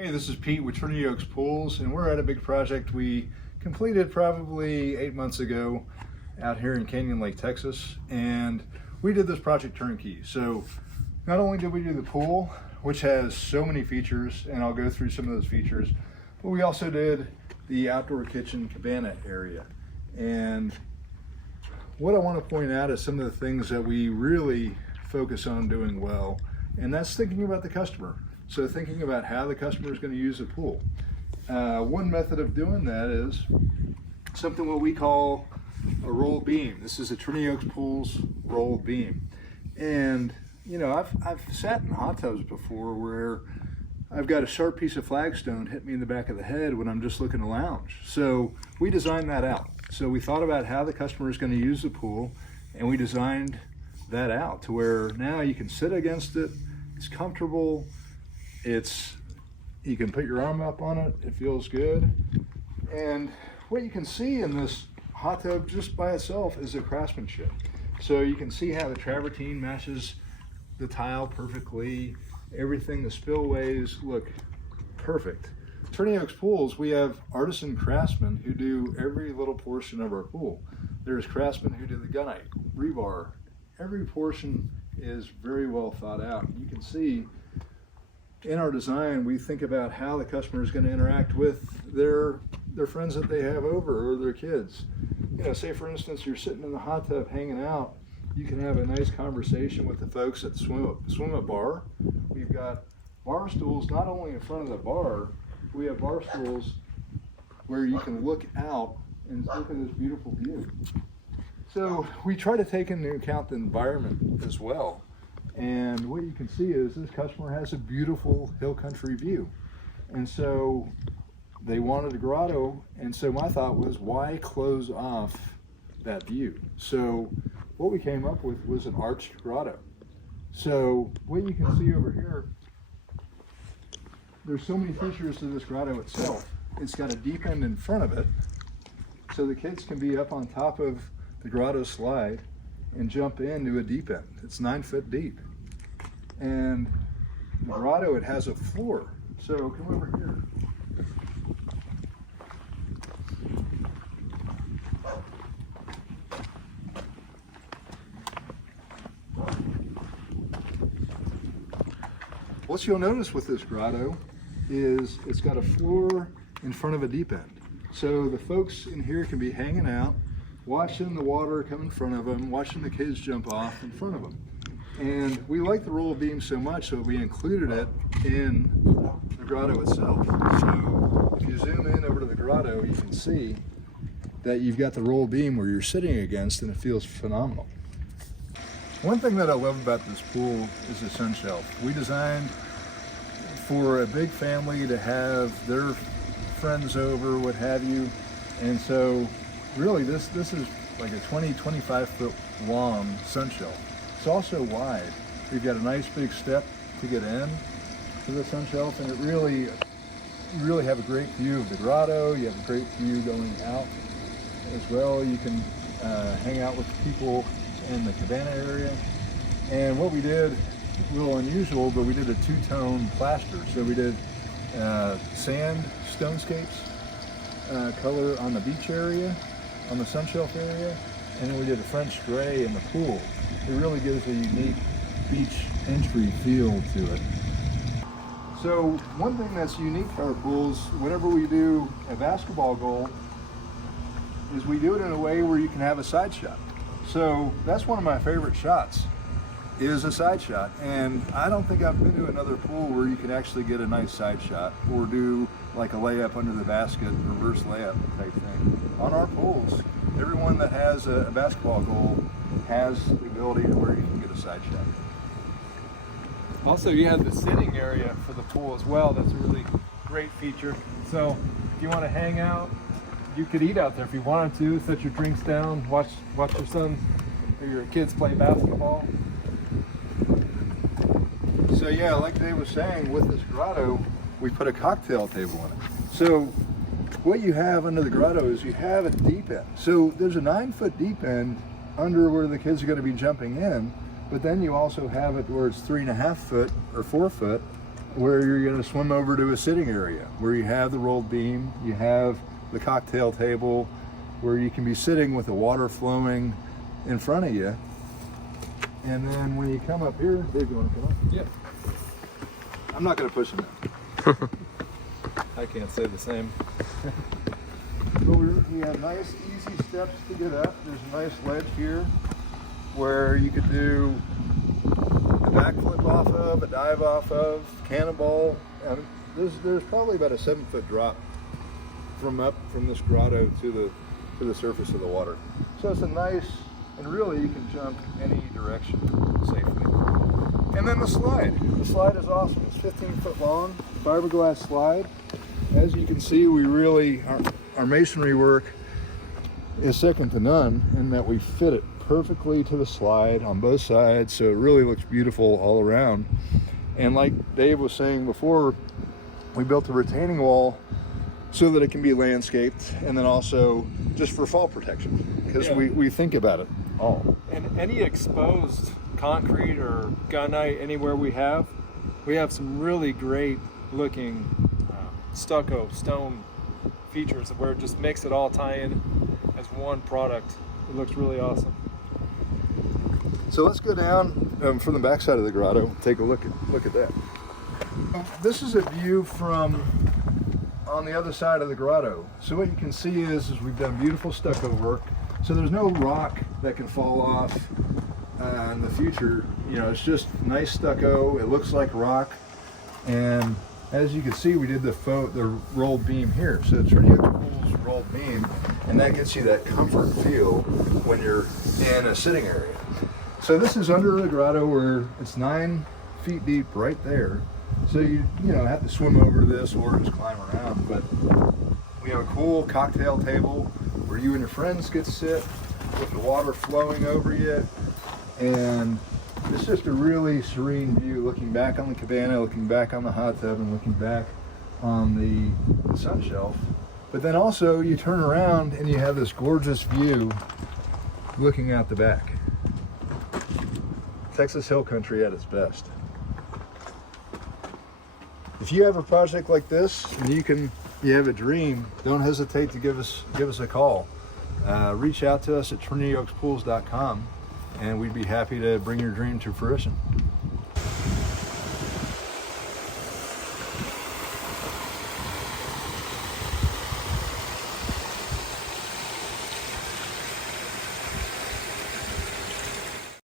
Hey, this is Pete with Trinity Oaks Pools, and we're at a big project we completed probably 8 months ago out here in Canyon Lake, Texas. And we did this project turnkey. So not only did we do the pool, which has so many features, and I'll go through some of those features, but we also did the outdoor kitchen cabana area. And what I want to point out is some of the things that we really focus on doing well, and that's thinking about the customer. So thinking about how the customer is going to use the pool. One method of doing that is something what we call a rolled beam. This is a Trinity Oaks Pools rolled beam. And you know, I've sat in hot tubs before where I've got a sharp piece of flagstone hit me in the back of the head when I'm just looking to lounge. So we designed that out. So we thought about how the customer is going to use the pool, and we designed that out to where now you can sit against it, it's comfortable, you can put your arm up on it, it feels good. And what you can see in this hot tub just by itself is the craftsmanship. So you can see how the travertine matches the tile perfectly, everything, the spillways look perfect. Trinity Oaks Pools, we have artisan craftsmen who do every little portion of our pool. There's craftsmen who do the gunite, rebar. Every portion is very well thought out. You can see in our design, we think about how the customer is going to interact with their friends that they have over, or their kids. You know, say for instance, you're sitting in the hot tub hanging out, you can have a nice conversation with the folks at the swim up bar. We've got bar stools not only in front of the bar, we have bar stools where you can look out and look at this beautiful view. So we try to take into account the environment as well. And what you can see is this customer has a beautiful hill country view. And so they wanted a grotto, and so my thought was, why close off that view? So what we came up with was an arched grotto. So what you can see over here, there's so many features to this grotto itself. It's got a deep end in front of it, so the kids can be up on top of the grotto slide and jump into a deep end. It's 9 foot deep. And the grotto, it has a floor. So come over here. What you'll notice with this grotto is it's got a floor in front of a deep end. So the folks in here can be hanging out, watching the water come in front of them, watching the kids jump off in front of them. And we like the roll beam so much that we included it in the grotto itself. So if you zoom in over to the grotto, you can see that you've got the roll beam where you're sitting against, and it feels phenomenal. One thing that I love about this pool is the sun shelf. We designed for a big family to have their friends over, what have you. And so really this is like a 20-25 foot long sun shelf. It's also wide. We've got a nice big step to get in to the sun shelf, and you really have a great view of the grotto. You have a great view going out as well. You can hang out with people in the cabana area. And what we did, a little unusual, but we did a two-tone plaster. So we did sand stonescapes color on the beach area, on the sun shelf area, and then we did a French gray in the pool. It really gives a unique beach entry feel to it. So one thing that's unique to our pools, whenever we do a basketball goal, is we do it in a way where you can have a side shot. So that's one of my favorite shots, is a side shot. And I don't think I've been to another pool where you can actually get a nice side shot or do like a layup under the basket, reverse layup type thing. On our pools, everyone that has a basketball goal has the ability to where you can get a side shot. Also, you have the sitting area for the pool as well. That's a really great feature. So if you want to hang out, you could eat out there if you wanted to, set your drinks down, watch your son or your kids play basketball. So yeah, like Dave was saying, with this grotto, we put a cocktail table in it. So what you have under the grotto is you have a deep end. So there's a 9 foot deep end under where the kids are going to be jumping in, but then you also have it where it's 3.5 foot or 4 foot where you're going to swim over to a sitting area where you have the rolled beam, you have the cocktail table where you can be sitting with the water flowing in front of you. And then when you come up here, Dave, you want to come up? Yeah. I'm not going to push him out. I can't say the same. But we have nice, easy steps to get up. There's a nice ledge here where you could do a backflip off of, a dive off of, cannonball. There's probably about a 7-foot drop from this grotto to the surface of the water. So it's a nice, and really you can jump any direction safely. And then the slide. The slide is awesome. It's 15 foot long, fiberglass slide. As you can see, we really, our masonry work is second to none in that we fit it perfectly to the slide on both sides, so it really looks beautiful all around. And like Dave was saying before, we built a retaining wall so that it can be landscaped, and then also just for fall protection, because we think about it all. And any exposed concrete or gunite anywhere we have some really great looking stucco stone features where it just makes it all tie in as one product. It looks really awesome. So let's go down from the backside of the grotto and take a look at that. This is a view from on the other side of the grotto. So what you can see is we've done beautiful stucco work. So there's no rock that can fall off in the future. You know, it's just nice stucco. It looks like rock. And as you can see, we did the rolled beam here. So Trinity Oaks Pools rolled beam, and that gets you that comfort feel when you're in a sitting area. So this is under the grotto where it's 9 feet deep right there. So you have to swim over to this or just climb around. But we have a cool cocktail table where you and your friends get to sit with the water flowing over you. And it's just a really serene view, looking back on the cabana, looking back on the hot tub, and looking back on the sun shelf. But then also you turn around and you have this gorgeous view looking out the back. Texas Hill Country at its best. If you have a project like this and you have a dream, don't hesitate to give us a call. Reach out to us at trinityoakspools.com, and we'd be happy to bring your dream to fruition.